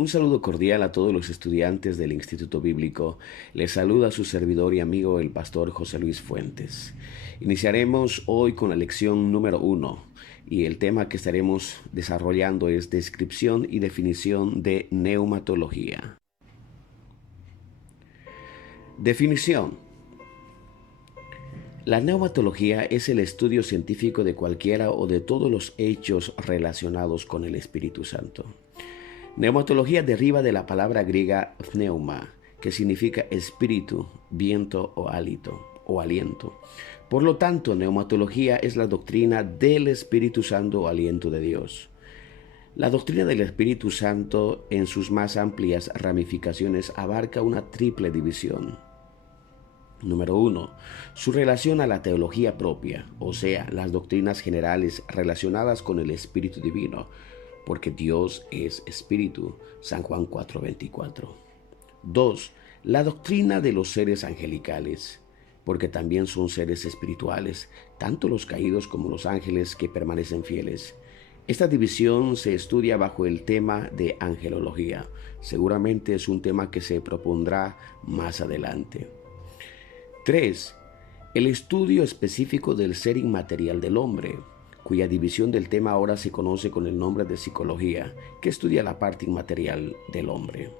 Un saludo cordial a todos los estudiantes del Instituto Bíblico. Les saluda su servidor y amigo el pastor José Luis Fuentes. Iniciaremos hoy con la lección número 1 y el tema que estaremos desarrollando es descripción y definición de neumatología. Definición. La neumatología es el estudio científico de cualquiera o de todos los hechos relacionados con el Espíritu Santo. Neumatología deriva de la palabra griega pneuma, que significa espíritu, viento o hálito o aliento. Por lo tanto, neumatología es la doctrina del Espíritu Santo o aliento de Dios. La doctrina del Espíritu Santo en sus más amplias ramificaciones abarca una triple división. Número 1. Su relación a la teología propia, o sea, las doctrinas generales relacionadas con el Espíritu Divino, porque Dios es Espíritu, San Juan 4:24. 2. La doctrina de los seres angelicales, porque también son seres espirituales, tanto los caídos como los ángeles que permanecen fieles. Esta división se estudia bajo el tema de angelología. Seguramente es un tema que se propondrá más adelante. 3. El estudio específico del ser inmaterial del hombre, cuya división del tema ahora se conoce con el nombre de psicología, que estudia la parte inmaterial del hombre.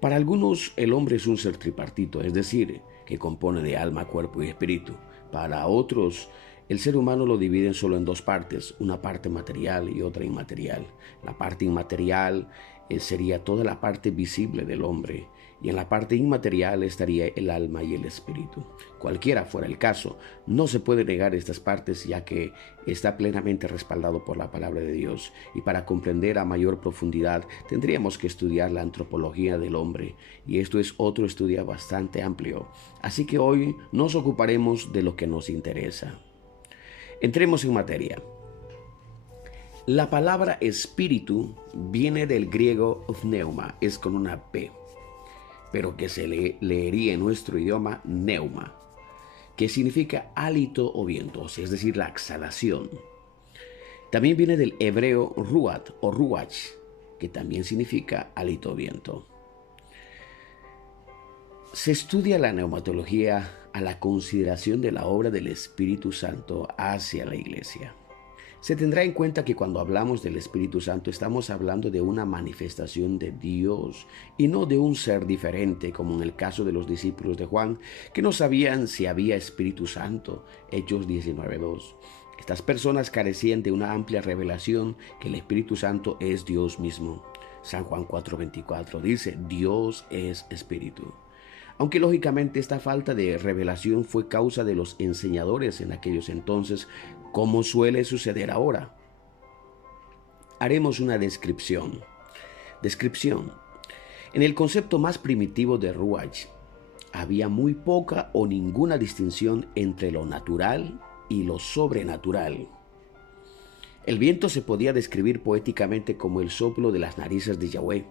Para algunos, el hombre es un ser tripartito, es decir, que compone de alma, cuerpo y espíritu. Para otros, el ser humano lo dividen solo en dos partes, una parte material y otra inmaterial. La parte inmaterial sería toda la parte visible del hombre, y en la parte inmaterial estaría el alma y el espíritu. Cualquiera fuera el caso, no se puede negar estas partes ya que está plenamente respaldado por la palabra de Dios, y para comprender a mayor profundidad tendríamos que estudiar la antropología del hombre, y esto es otro estudio bastante amplio. Así que hoy nos ocuparemos de lo que nos interesa. Entremos en materia. La palabra espíritu viene del griego pneuma, es con una P, pero que se leería en nuestro idioma neuma, que significa hálito o viento, es decir, la exhalación. También viene del hebreo ruat o ruach, que también significa hálito o viento. Se estudia la neumatología a la consideración de la obra del Espíritu Santo hacia la Iglesia. Se tendrá en cuenta que cuando hablamos del Espíritu Santo estamos hablando de una manifestación de Dios y no de un ser diferente, como en el caso de los discípulos de Juan, que no sabían si había Espíritu Santo, Hechos 19:2. Estas personas carecían de una amplia revelación que el Espíritu Santo es Dios mismo. San Juan 4:24 dice, Dios es Espíritu. Aunque lógicamente esta falta de revelación fue causa de los enseñadores en aquellos entonces, como suele suceder ahora. Haremos una descripción. Descripción. En el concepto más primitivo de Ruach, había muy poca o ninguna distinción entre lo natural y lo sobrenatural. El viento se podía describir poéticamente como el soplo de las narices de Yahweh.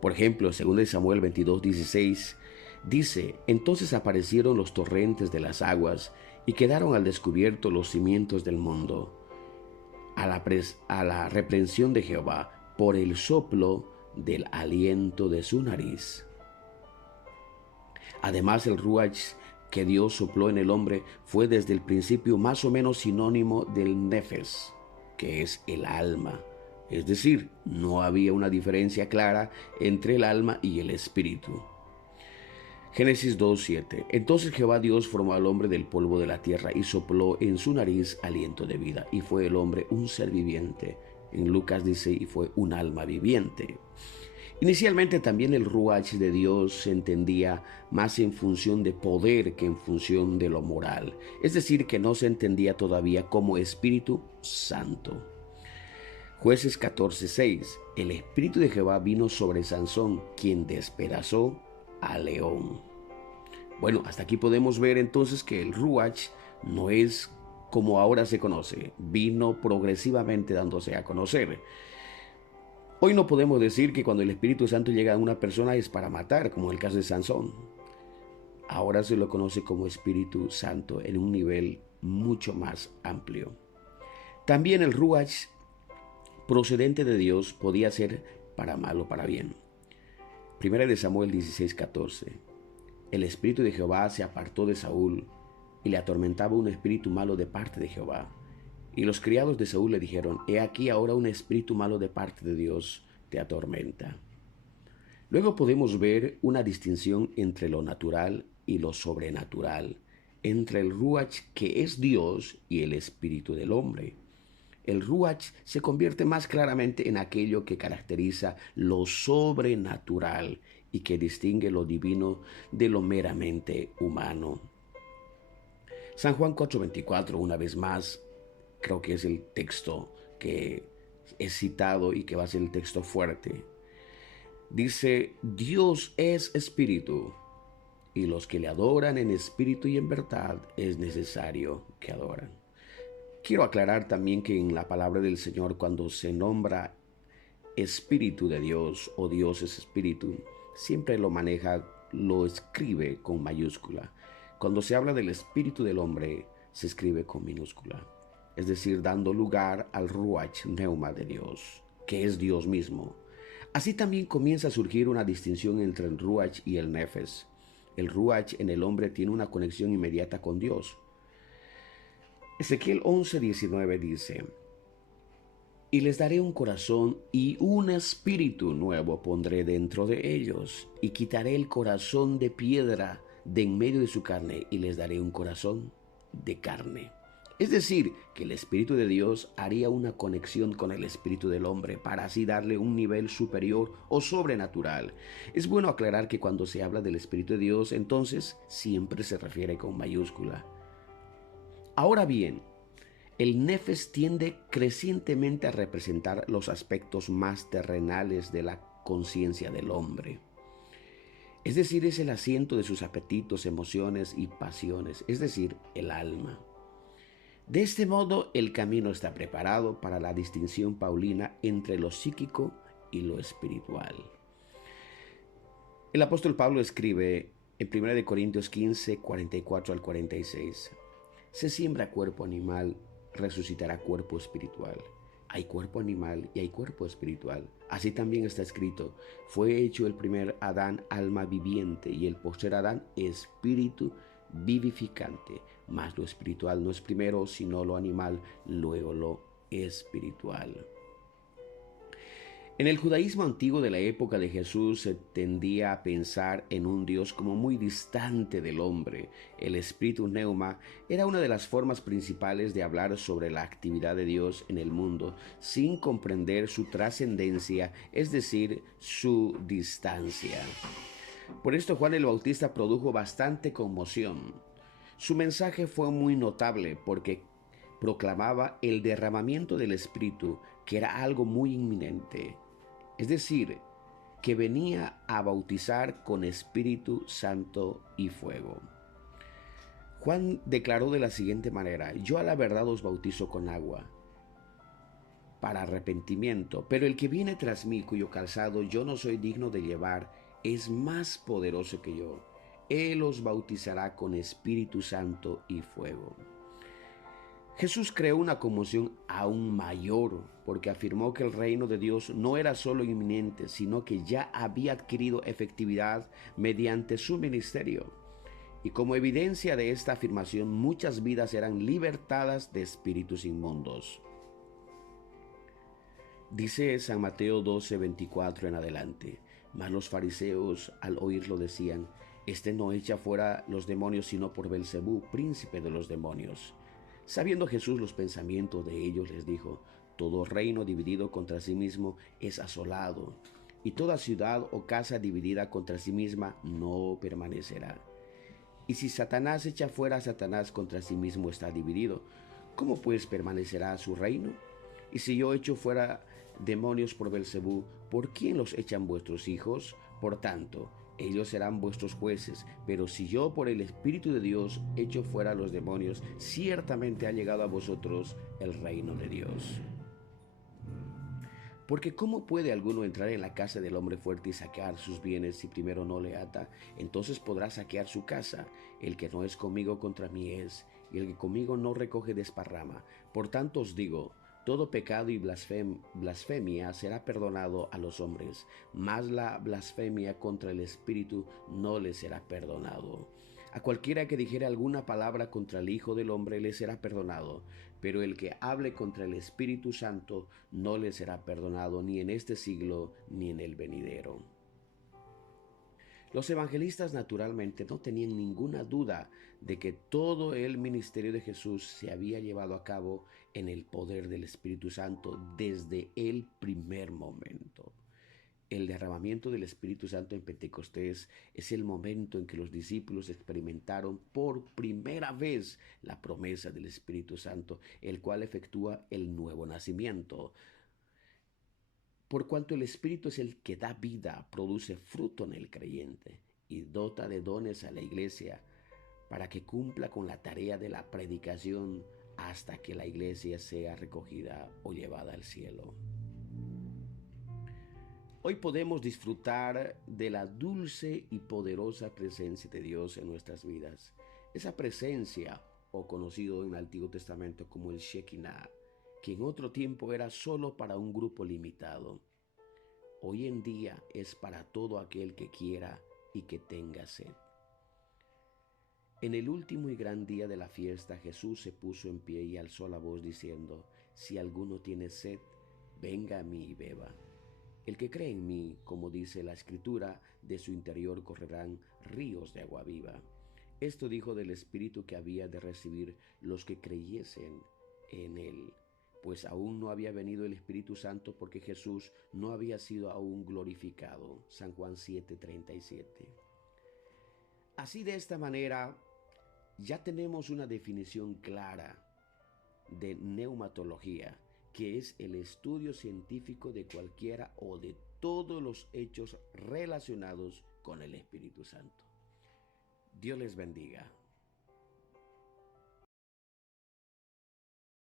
Por ejemplo, 2 Samuel 22:16 dice, entonces aparecieron los torrentes de las aguas y quedaron al descubierto los cimientos del mundo, a la reprensión de Jehová por el soplo del aliento de su nariz. Además, el ruach que Dios sopló en el hombre fue desde el principio más o menos sinónimo del nefes, que es el alma. Es decir, no había una diferencia clara entre el alma y el espíritu. Génesis 2:7. Entonces Jehová Dios formó al hombre del polvo de la tierra y sopló en su nariz aliento de vida, y fue el hombre un ser viviente. En Lucas dice, y fue un alma viviente. Inicialmente también el ruach de Dios se entendía más en función de poder que en función de lo moral, es decir, que no se entendía todavía como Espíritu Santo. Jueces 14:6. El Espíritu de Jehová vino sobre Sansón, quien despedazó al león. Bueno, hasta aquí podemos ver entonces que el ruach no es como ahora se conoce, vino progresivamente dándose a conocer. Hoy no podemos decir que cuando el Espíritu Santo llega a una persona es para matar, como en el caso de Sansón. Ahora se lo conoce como Espíritu Santo en un nivel mucho más amplio. También el ruach procedente de Dios podía ser para mal o para bien. Primera de Samuel 16:14. El espíritu de Jehová se apartó de Saúl y le atormentaba un espíritu malo de parte de Jehová. Y los criados de Saúl le dijeron: He aquí ahora un espíritu malo de parte de Dios te atormenta. Luego podemos ver una distinción entre lo natural y lo sobrenatural, entre el Ruach que es Dios y el espíritu del hombre. El Ruach se convierte más claramente en aquello que caracteriza lo sobrenatural y que distingue lo divino de lo meramente humano. San Juan 4:24, una vez más, creo que es el texto que es citado y que va a ser el texto fuerte. Dice: Dios es espíritu, y los que le adoran en espíritu y en verdad es necesario que adoran. Quiero aclarar también que en la palabra del Señor, cuando se nombra Espíritu de Dios o Dios es Espíritu, siempre lo maneja, lo escribe con mayúscula. Cuando se habla del Espíritu del hombre, se escribe con minúscula. Es decir, dando lugar al Ruach Pneuma de Dios, que es Dios mismo. Así también comienza a surgir una distinción entre el Ruach y el Nefes. El Ruach en el hombre tiene una conexión inmediata con Dios. Ezequiel 11:19 dice: Y les daré un corazón y un espíritu nuevo pondré dentro de ellos, y quitaré el corazón de piedra de en medio de su carne, y les daré un corazón de carne. Es decir, que el Espíritu de Dios haría una conexión con el espíritu del hombre para así darle un nivel superior o sobrenatural. Es bueno aclarar que cuando se habla del Espíritu de Dios, entonces siempre se refiere con mayúscula. Ahora bien, el Nefes tiende crecientemente a representar los aspectos más terrenales de la conciencia del hombre. Es decir, es el asiento de sus apetitos, emociones y pasiones, es decir, el alma. De este modo, el camino está preparado para la distinción paulina entre lo psíquico y lo espiritual. El apóstol Pablo escribe en 1 Corintios 15, 44 al 46: Se siembra cuerpo animal, resucitará cuerpo espiritual. Hay cuerpo animal y hay cuerpo espiritual. Así también está escrito: fue hecho el primer Adán alma viviente y el postrer Adán espíritu vivificante. Mas lo espiritual no es primero, sino lo animal, luego lo espiritual. En el judaísmo antiguo de la época de Jesús se tendía a pensar en un Dios como muy distante del hombre. El espíritu Pneuma era una de las formas principales de hablar sobre la actividad de Dios en el mundo, sin comprender su trascendencia, es decir, su distancia. Por esto Juan el Bautista produjo bastante conmoción. Su mensaje fue muy notable porque proclamaba el derramamiento del Espíritu, que era algo muy inminente. Es decir, que venía a bautizar con Espíritu Santo y fuego. Juan declaró de la siguiente manera: Yo a la verdad os bautizo con agua para arrepentimiento, pero el que viene tras mí, cuyo calzado yo no soy digno de llevar, es más poderoso que yo. Él os bautizará con Espíritu Santo y fuego. Jesús creó una conmoción aún mayor porque afirmó que el reino de Dios no era solo inminente, sino que ya había adquirido efectividad mediante su ministerio. Y como evidencia de esta afirmación, muchas vidas eran libertadas de espíritus inmundos. Dice San Mateo 12:24 en adelante: Mas los fariseos al oírlo decían: Este no echa fuera los demonios sino por Belcebú, príncipe de los demonios. Sabiendo Jesús los pensamientos de ellos, les dijo: Todo reino dividido contra sí mismo es asolado, y toda ciudad o casa dividida contra sí misma no permanecerá. Y si Satanás echa fuera a Satanás, contra sí mismo está dividido. ¿Cómo pues permanecerá su reino? Y si yo echo fuera demonios por Belcebú, ¿por quién los echan vuestros hijos? Por tanto, ellos serán vuestros jueces. Pero si yo por el Espíritu de Dios echo fuera los demonios, ciertamente ha llegado a vosotros el reino de Dios. Porque ¿cómo puede alguno entrar en la casa del hombre fuerte y saquear sus bienes si primero no le ata? Entonces podrá saquear su casa. El que no es conmigo contra mí es, y el que conmigo no recoge desparrama. Por tanto os digo, Todo pecado y blasfemia será perdonado a los hombres, mas la blasfemia contra el Espíritu no le será perdonado. A cualquiera que dijere alguna palabra contra el Hijo del Hombre le será perdonado, pero el que hable contra el Espíritu Santo no le será perdonado ni en este siglo ni en el venidero. Los evangelistas naturalmente no tenían ninguna duda de que todo el ministerio de Jesús se había llevado a cabo en el poder del Espíritu Santo desde el primer momento. El derramamiento del Espíritu Santo en Pentecostés es el momento en que los discípulos experimentaron por primera vez la promesa del Espíritu Santo, el cual efectúa el nuevo nacimiento. Por cuanto el Espíritu es el que da vida, produce fruto en el creyente y dota de dones a la iglesia para que cumpla con la tarea de la predicación hasta que la iglesia sea recogida o llevada al cielo. Hoy podemos disfrutar de la dulce y poderosa presencia de Dios en nuestras vidas. Esa presencia, o conocido en el Antiguo Testamento como el Shekinah, que en otro tiempo era solo para un grupo limitado, hoy en día es para todo aquel que quiera y que tenga sed. En el último y gran día de la fiesta, Jesús se puso en pie y alzó la voz diciendo: si alguno tiene sed, venga a mí y beba. El que cree en mí, como dice la Escritura, de su interior correrán ríos de agua viva. Esto dijo del Espíritu que había de recibir los que creyesen en él, pues aún no había venido el Espíritu Santo porque Jesús no había sido aún glorificado. San Juan 7:37. Así, de esta manera, ya tenemos una definición clara de neumatología, que es el estudio científico de cualquiera o de todos los hechos relacionados con el Espíritu Santo. Dios les bendiga.